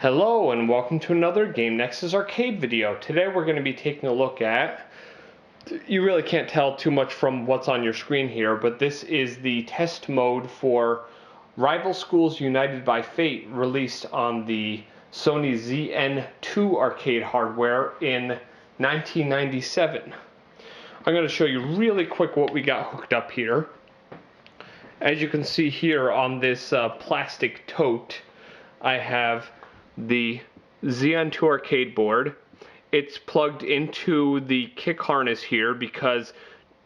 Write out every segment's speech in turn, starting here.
Hello and welcome to another Game Nexus Arcade video. Today we're going to be taking a look at, you really can't tell too much from what's on your screen here, but this is the test mode for Rival Schools United by Fate, released on the Sony ZN Arcade hardware in 1997. I'm going to show you really quick what we got hooked up here. As you can see here on this plastic tote, I have the ZN Arcade board. It's plugged into the kick harness here because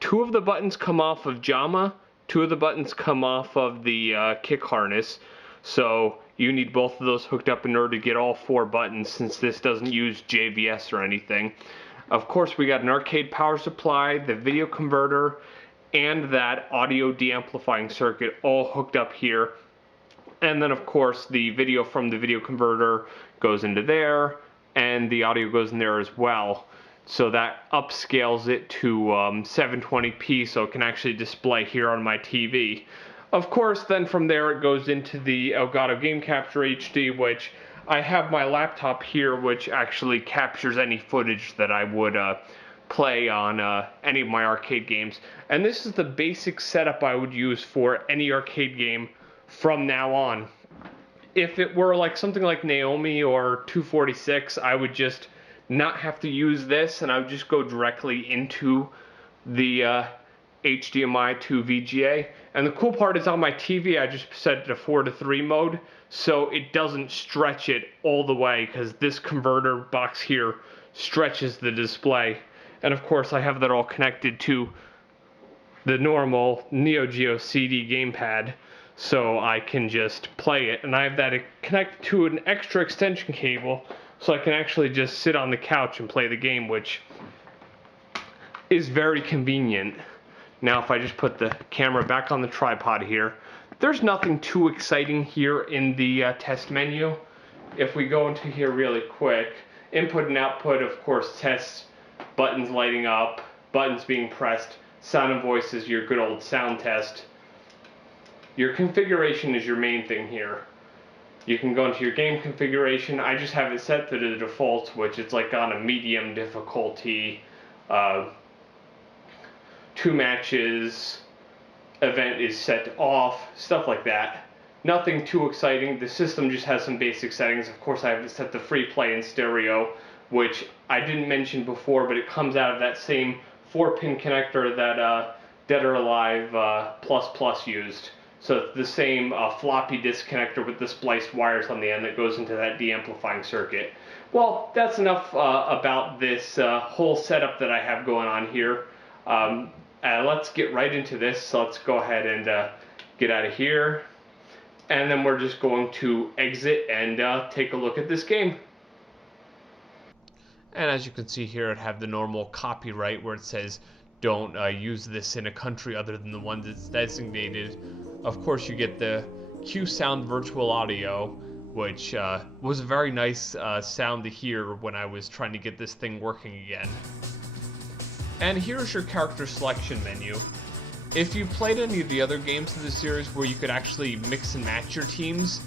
two of the buttons come off of JAMA, two of the buttons come off of the kick harness. So you need both of those hooked up in order to get all four buttons, since this doesn't use JVS or anything. Of course, we got an arcade power supply, the video converter, and that audio de-amplifying circuit all hooked up here. And then, of course, the video from the video converter goes into there, and the audio goes in there as well. So that upscales it to 720p, so it can actually display here on my TV. Of course, then from there it goes into the Elgato Game Capture HD, which I have my laptop here, which actually captures any footage that I would play on any of my arcade games. And this is the basic setup I would use for any arcade game from now on. If it were like something like Naomi or 246, I would just not have to use this, and I would just go directly into the HDMI to VGA. And the cool part is on my TV, I just set it to 4:3 mode, so it doesn't stretch it all the way, because this converter box here stretches the display. And of course, I have that all connected to the normal Neo Geo CD gamepad, so I can just play it. And I have that connected to an extra extension cable, so I can actually just sit on the couch and play the game, which is very convenient. Now, if I just put the camera back on the tripod here, there's nothing too exciting here in the test menu. If we go into here really quick, input and output, of course, tests, buttons lighting up, buttons being pressed, sound and voice is your good old sound test. Your configuration is your main thing here. You can go into your game configuration. I just have it set to the default, which it's like on a medium difficulty. 2 matches, event is set to off, stuff like that. Nothing too exciting. The system just has some basic settings. Of course, I have it set to free play in stereo, which I didn't mention before, but it comes out of that same 4-pin connector that Dead or Alive Plus used. So it's the same floppy disk connector with the spliced wires on the end that goes into that de-amplifying circuit. Well, that's enough about this whole setup that I have going on here. Let's get right into this. So let's go ahead and get out of here. And then we're just going to exit and take a look at this game. And as you can see here, it have the normal copyright where it says don't use this in a country other than the one that's designated. Of course, you get the Q Sound Virtual Audio, which was a very nice sound to hear when I was trying to get this thing working again. And here's your character selection menu. If you played any of the other games in the series where you could actually mix and match your teams,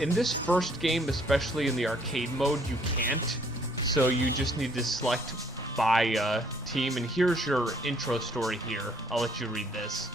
in this first game, especially in the arcade mode, you can't. So you just need to select by team, and here's your intro story here. I'll let you read this.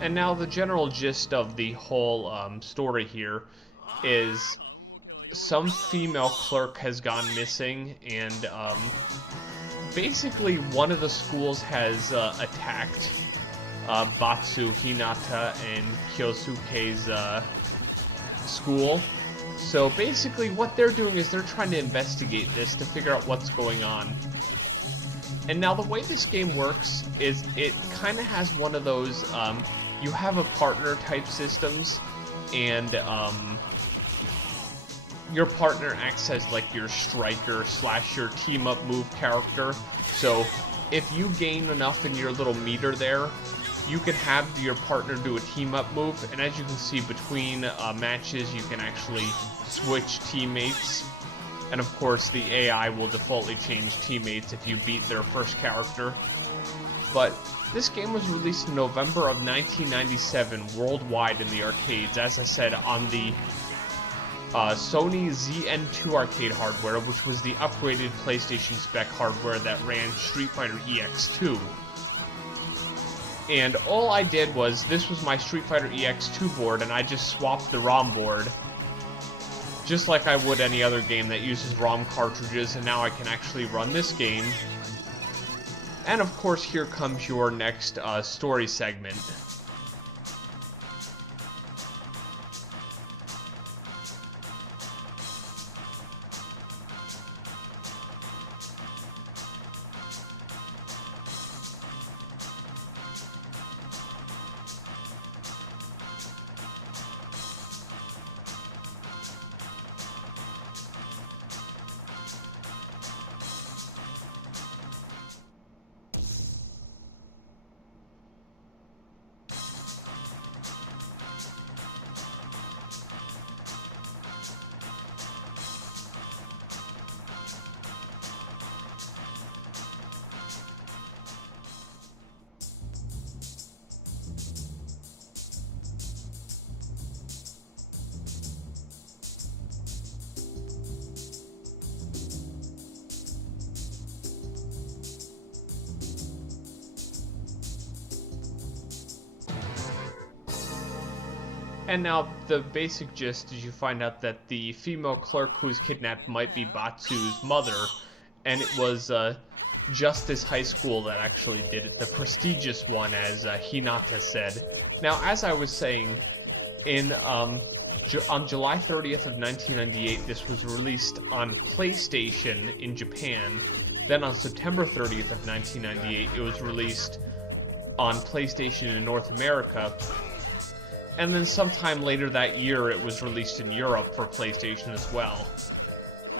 And now the general gist of the whole story here is some female clerk has gone missing, and basically one of the schools has attacked Batsu, Hinata, and Kyosuke's school. So basically what they're doing is they're trying to investigate this to figure out what's going on. And now the way this game works is it kind of has one of those, you have a partner type systems, and your partner acts as like your striker / your team up move character. So if you gain enough in your little meter there, you can have your partner do a team up move, and as you can see between matches you can actually switch teammates. And of course the AI will defaultly change teammates if you beat their first character. But this game was released in November of 1997 worldwide in the arcades, as I said, on the Sony ZN Arcade hardware, which was the upgraded PlayStation spec hardware that ran Street Fighter EX2. And all I did was, this was my Street Fighter EX2 board, and I just swapped the ROM board, just like I would any other game that uses ROM cartridges, and now I can actually run this game. And of course, here comes your next story segment. And now, the basic gist is you find out that the female clerk who's kidnapped might be Batsu's mother, and it was Justice High School that actually did it, the prestigious one, as Hinata said. Now, as I was saying, on July 30th of 1998, this was released on PlayStation in Japan. Then on September 30th of 1998, it was released on PlayStation in North America. And then sometime later that year, it was released in Europe for PlayStation as well.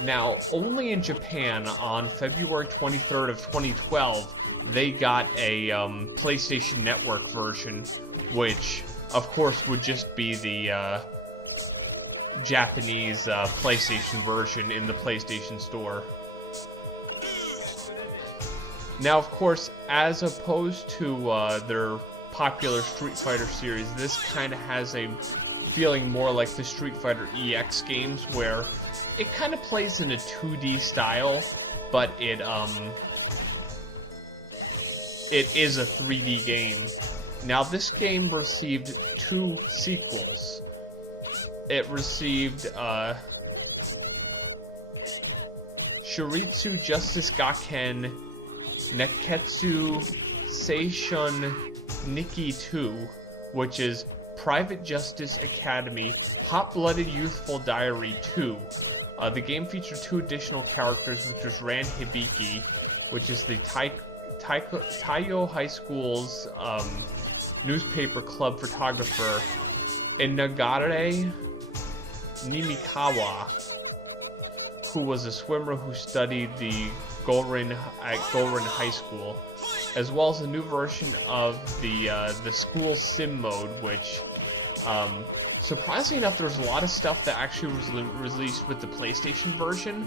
Now, only in Japan, on February 23rd of 2012, they got a PlayStation Network version, which, of course, would just be the Japanese PlayStation version in the PlayStation Store. Now, of course, as opposed to their popular Street Fighter series, this kind of has a feeling more like the Street Fighter EX games, where it kind of plays in a 2D style, but it is a 3D game. Now, this game received 2 sequels. It received Shiritsu Justice Gakken Neketsu Seishun Nikki 2, which is Private Justice Academy Hot-Blooded Youthful Diary 2. The game featured 2 additional characters, which was Ran Hibiki, which is the Taiyo High School's newspaper club photographer, and Nagare Nimikawa, who was a swimmer who studied the Gorin High School, as well as a new version of the school sim mode, which, surprisingly enough, there's a lot of stuff that actually was released with the PlayStation version,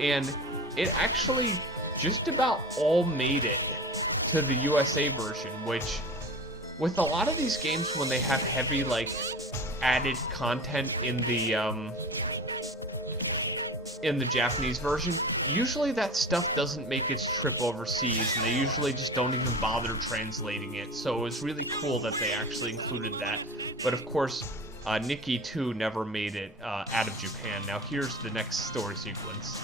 and it actually just about all made it to the USA version, which, with a lot of these games, when they have heavy, like, added content in the Japanese version, usually that stuff doesn't make its trip overseas, and they usually just don't even bother translating it. So it was really cool that they actually included that. But of course, Nikki 2 never made it out of Japan. Now here's the next story sequence.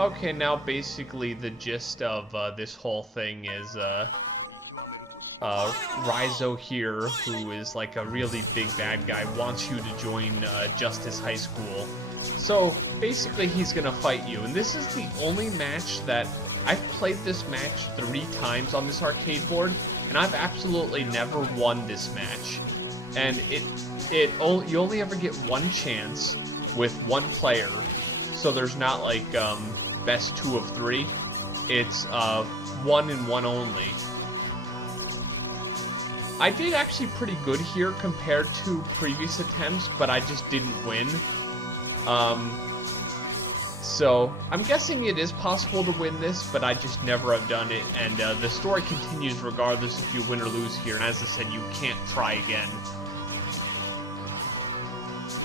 Okay, now basically the gist of this whole thing is Raizo here, who is like a really big bad guy, wants you to join Justice High School. So basically he's gonna fight you, and this is the only match that I've played this match 3 times on this arcade board, and I've absolutely never won this match. And you only ever get one chance with one player, so there's not like best 2 of 3. It's 1 and 1 only. I did actually pretty good here compared to previous attempts, but I just didn't win. So I'm guessing it is possible to win this, but I just never have done it. And the story continues regardless if you win or lose here. And as I said, you can't try again.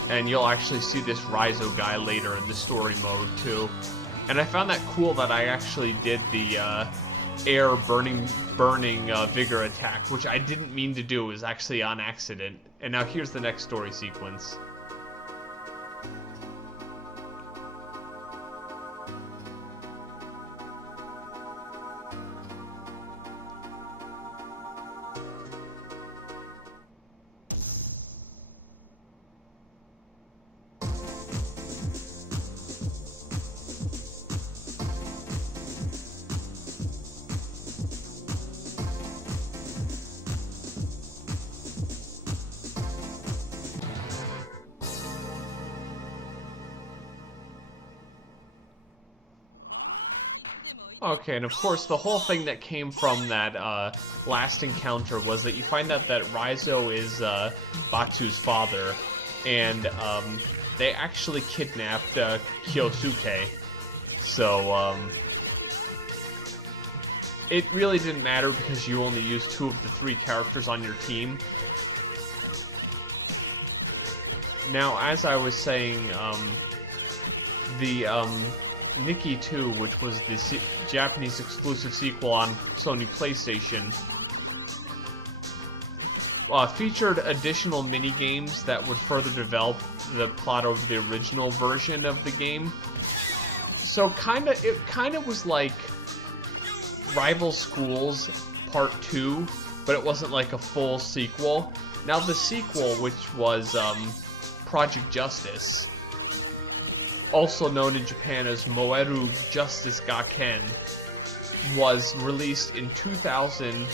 And you'll actually see this Raizo guy later in the story mode too. And I found that cool that I actually did the air burning vigor attack, which I didn't mean to do. It was actually on accident. And now here's the next story sequence. Okay, and of course the whole thing that came from that last encounter was that you find out that Raizo is Batsu's father, and they actually kidnapped Kyosuke. So it really didn't matter because you only used 2 of the 3 characters on your team. Now, as I was saying, the Nikki 2, which was the Japanese exclusive sequel on Sony PlayStation, featured additional mini-games that would further develop the plot of the original version of the game. So it kinda was like Rival Schools Part 2, but it wasn't like a full sequel. Now the sequel, which was Project Justice, also known in Japan as Moeru Justice Gaken, was released in 2000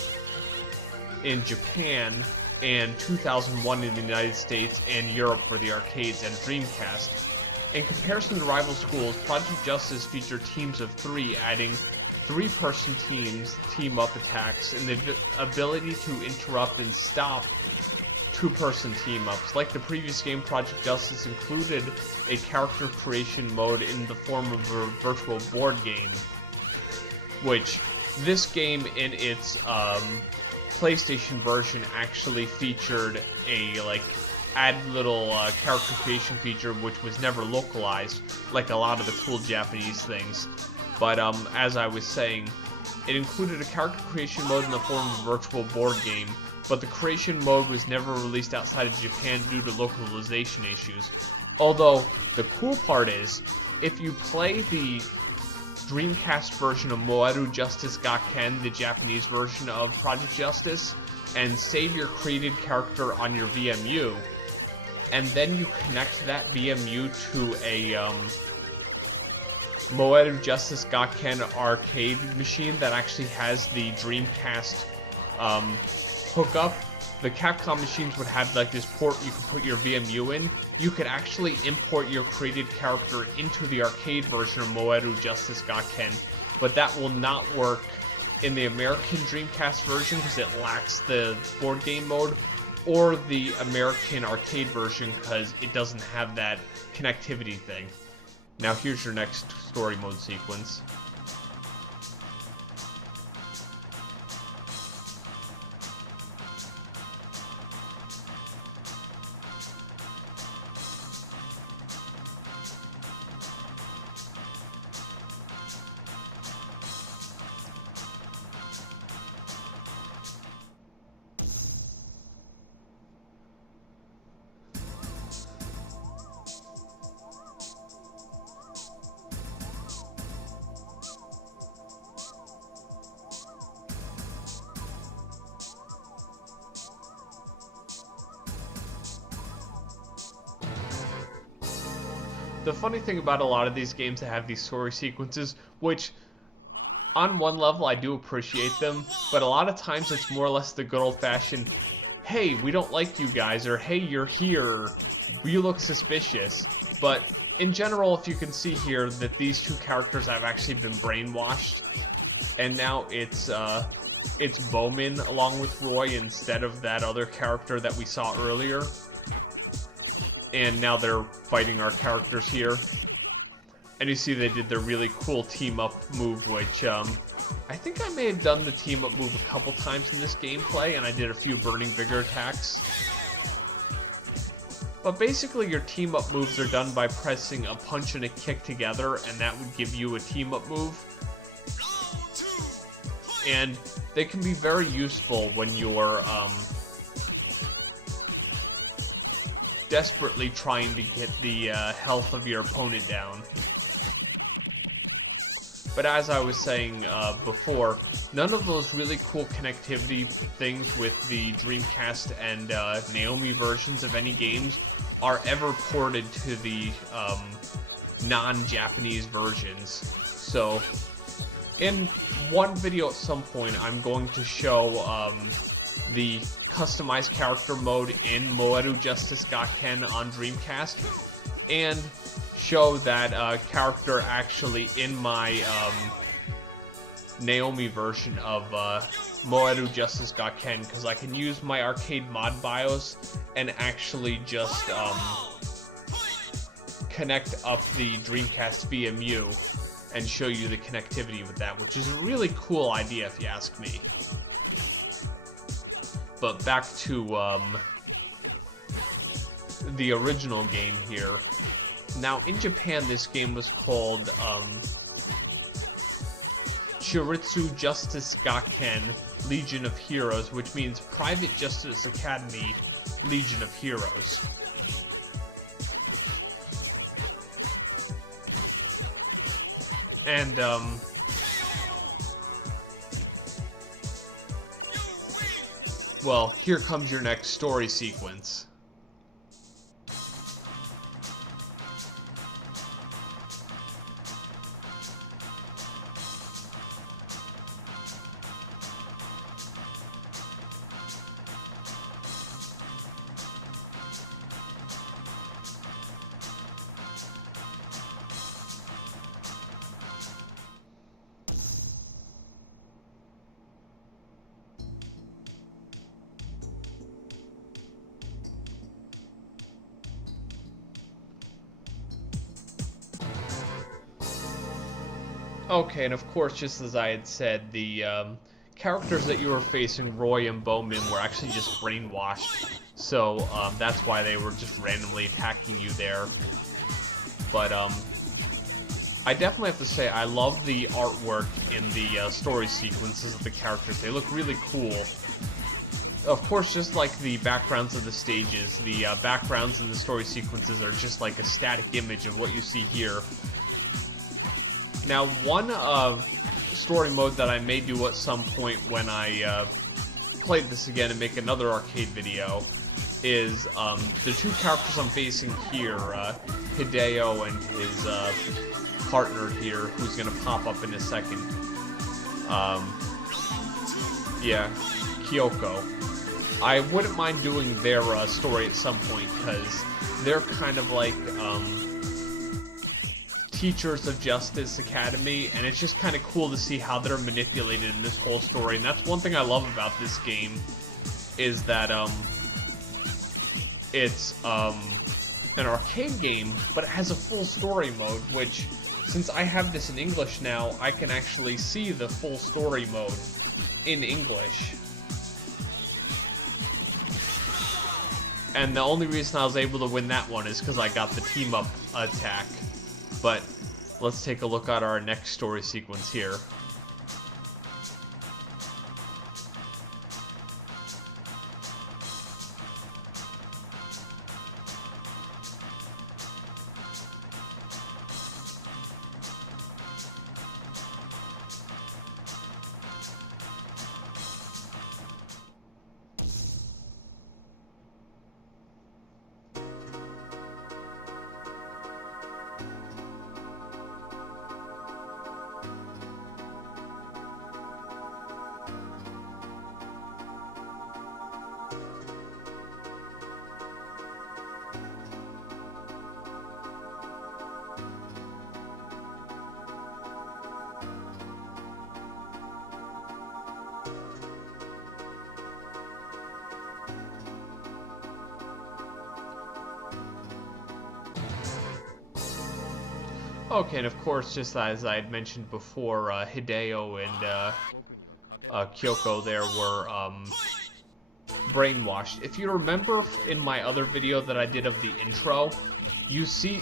in Japan and 2001 in the United States and Europe for the arcades and Dreamcast. In comparison to Rival Schools, Project Justice featured teams of 3, adding 3-person teams, team-up attacks, and the ability to interrupt and stop 2-person team-ups. Like the previous game, Project Justice included a character creation mode in the form of a virtual board game, which this game in its PlayStation version actually featured a add little character creation feature which was never localized like a lot of the cool Japanese things. But as I was saying, it included a character creation mode in the form of a virtual board game, but the creation mode was never released outside of Japan due to localization issues. Although, the cool part is, if you play the Dreamcast version of Moeru Justice Gaken, the Japanese version of Project Justice, and save your created character on your VMU, and then you connect that VMU to a Moeru Justice Gaken arcade machine that actually has the Dreamcast hookup, the Capcom machines would have like this port you could put your VMU in. You could actually import your created character into the arcade version of Moeru Justice Gaken, but that will not work in the American Dreamcast version because it lacks the board game mode, or the American arcade version because it doesn't have that connectivity thing. Now here's your next story mode sequence. The funny thing about a lot of these games that have these story sequences, which on one level I do appreciate them, but a lot of times it's more or less the good old-fashioned, hey, we don't like you guys, or hey, you're here, you look suspicious. But in general, if you can see here that these two characters have actually been brainwashed, and now it's Bowman along with Roy instead of that other character that we saw earlier. And now they're fighting our characters here. And you see they did their really cool team-up move, which, I think I may have done the team-up move a couple times in this gameplay, and I did a few Burning Vigor attacks. But basically your team-up moves are done by pressing a punch and a kick together, and that would give you a team-up move. And they can be very useful when you're, desperately trying to get the health of your opponent down. But as I was saying before, none of those really cool connectivity things with the Dreamcast and Naomi versions of any games are ever ported to the non-Japanese versions. So in one video at some point, I'm going to show the customized character mode in Moeru Justice Gakken on Dreamcast, and show that character actually in my Naomi version of Moeru Justice Gakken, because I can use my arcade mod BIOS and actually just connect up the Dreamcast VMU and show you the connectivity with that, which is a really cool idea if you ask me. But back to the original game here. Now, in Japan, this game was called Shiritsu Justice Gakken Legion of Heroes, which means Private Justice Academy Legion of Heroes. And, well, here comes your next story sequence. Okay, and of course, just as I had said, the characters that you were facing, Roy and Bowman, were actually just brainwashed. So that's why they were just randomly attacking you there. But I definitely have to say, I love the artwork in the story sequences of the characters. They look really cool. Of course, just like the backgrounds of the stages, the backgrounds in the story sequences are just like a static image of what you see here. Now, one story mode that I may do at some point when I play this again and make another arcade video is the two characters I'm facing here, Hideo and his partner here, who's going to pop up in a second. Yeah, Kyoko. I wouldn't mind doing their story at some point, because they're kind of like teachers of Justice Academy, and it's just kind of cool to see how they're manipulated in this whole story. And that's one thing I love about this game, is that it's an arcade game, but it has a full story mode, which, since I have this in English now, I can actually see the full story mode in English. And the only reason I was able to win that one is because I got the team-up attack. But let's take a look at our next story sequence here. Okay, and of course, just as I had mentioned before, Hideo and Kyoko there were brainwashed. If you remember in my other video that I did of the intro, you see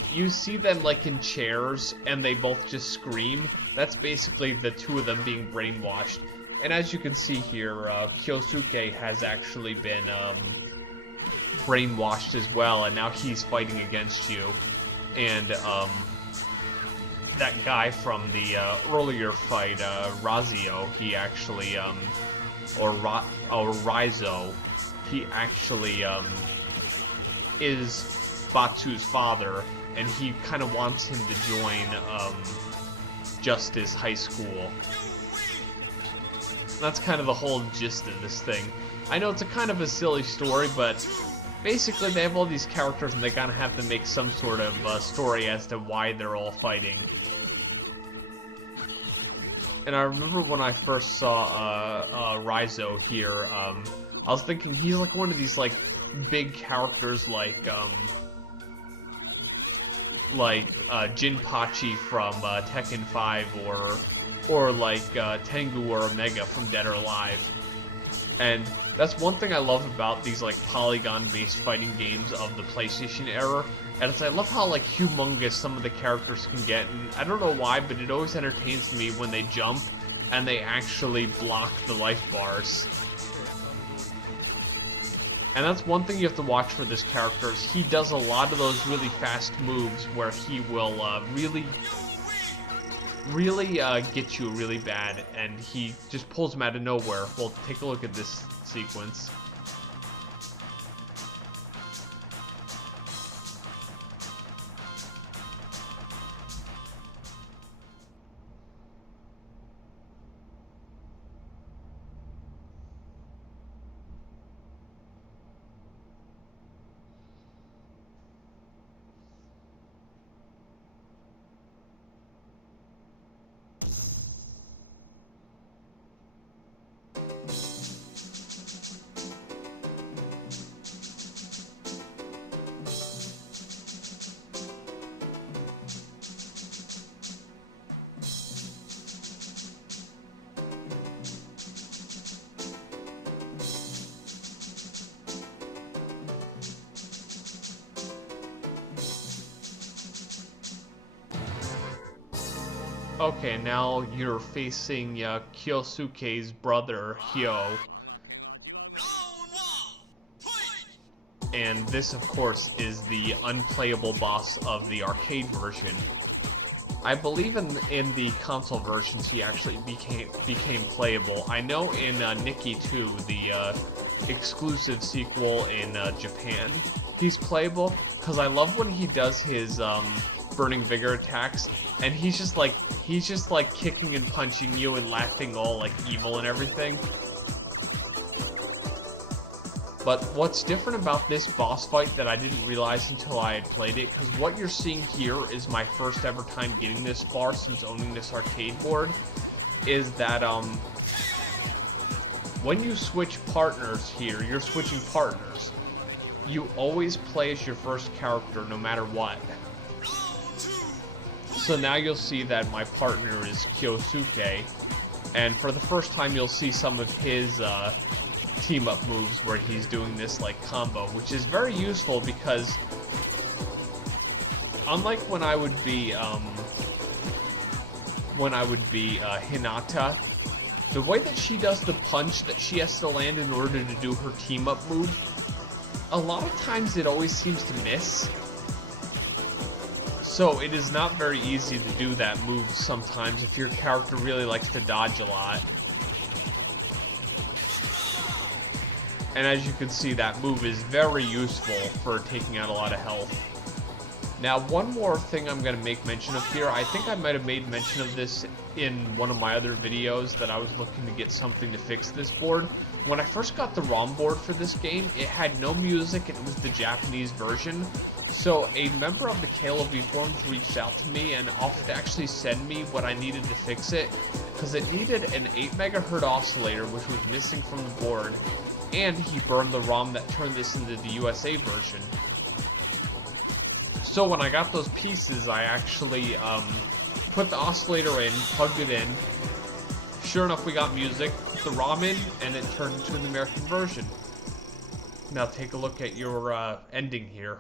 them like in chairs and they both just scream. That's basically the two of them being brainwashed. And as you can see here, Kyosuke has actually been brainwashed as well, and now he's fighting against you. And that guy from the earlier fight, Razio, he actually, or Raizo, he actually is Batsu's father, and he kind of wants him to join Justice High School. That's kind of the whole gist of this thing. I know it's a kind of a silly story, but basically they have all these characters and they kind of have to make some sort of story as to why they're all fighting. And I remember when I first saw Raizo here, I was thinking he's like one of these like big characters like Jinpachi from Tekken 5 or like Tengu or Omega from Dead or Alive. And that's one thing I love about these like polygon-based fighting games of the PlayStation era. And it's, I love how like humongous some of the characters can get, and I don't know why, but it always entertains me when they jump and they actually block the life bars. And that's one thing you have to watch for this character, is he does a lot of those really fast moves where he will really get you really bad, and he just pulls them out of nowhere. Well, take a look at this sequence. Okay, now you're facing Kyosuke's brother, Hyo. And this, of course, is the unplayable boss of the arcade version. I believe in the console versions he actually became playable. I know in Nikki 2, the exclusive sequel in Japan, he's playable, because I love when he does his Burning Vigor attacks, and he's just like kicking and punching you and acting all like evil and everything. But what's different about this boss fight that I didn't realize until I had played it, because what you're seeing here is my first ever time getting this far since owning this arcade board, is that when you switch partners here, you're switching partners. You always play as your first character no matter what. So now you'll see that my partner is Kyosuke, and for the first time you'll see some of his team-up moves where he's doing this like combo, which is very useful because unlike when I would be Hinata, the way that she does the punch that she has to land in order to do her team-up move, a lot of times it always seems to miss. So it is not very easy to do that move sometimes if your character really likes to dodge a lot. And as you can see, that move is very useful for taking out a lot of health. Now, one more thing I'm going to make mention of here. I think I might have made mention of this in one of my other videos, that I was looking to get something to fix this board. When I first got the ROM board for this game, it had no music and it was the Japanese version. So a member of the KLOV forums reached out to me and offered to actually send me what I needed to fix it, because it needed an 8 MHz oscillator, which was missing from the board, and he burned the ROM that turned this into the USA version. So So when I got those pieces, I actually put the oscillator in, plugged it in. Sure enough, we got music, put the ROM in, and it turned into an American version. Now take a look at your ending here.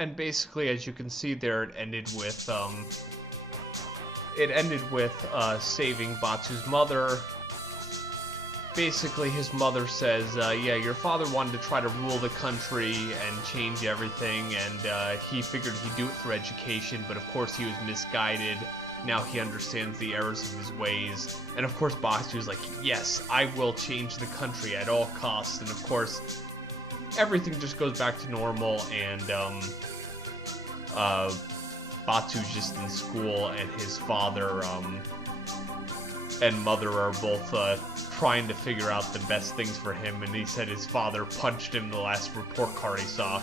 And basically, as you can see there, it ended with saving Batsu's mother. Basically, his mother says, yeah, your father wanted to try to rule the country and change everything, and he figured he'd do it through education, but of course he was misguided. Now he understands the errors of his ways. And of course, Batsu's like, yes, I will change the country at all costs. And of course, everything just goes back to normal, and Batsu's just in school, and his father and mother are both trying to figure out the best things for him, and he said his father punched him the last report card he saw.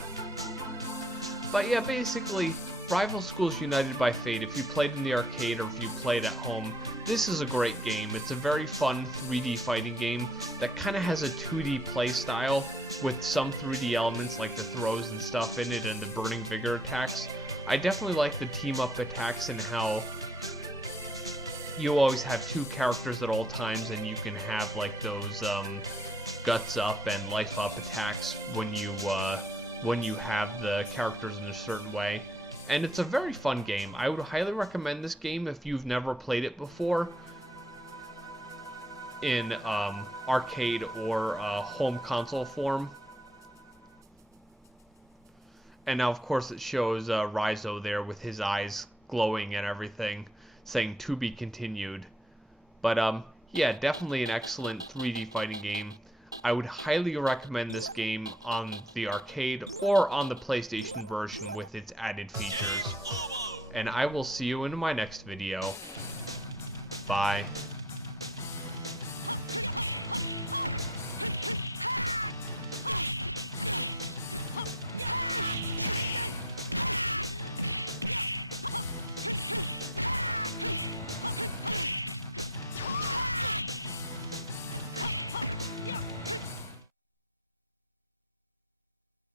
But yeah, basically, Rival Schools United by Fate, if you played in the arcade or if you played at home, this is a great game. It's a very fun 3D fighting game that kind of has a 2D play style with some 3D elements like the throws and stuff in it and the Burning Vigor attacks. I definitely like the team-up attacks and how you always have two characters at all times, and you can have like those guts up and life up attacks when you have the characters in a certain way. And it's a very fun game. I would highly recommend this game if you've never played it before in arcade or home console form. And now, of course, it shows Raizo there with his eyes glowing and everything, saying to be continued. But yeah, definitely an excellent 3D fighting game. I would highly recommend this game on the arcade or on the PlayStation version with its added features. And I will see you in my next video. Bye.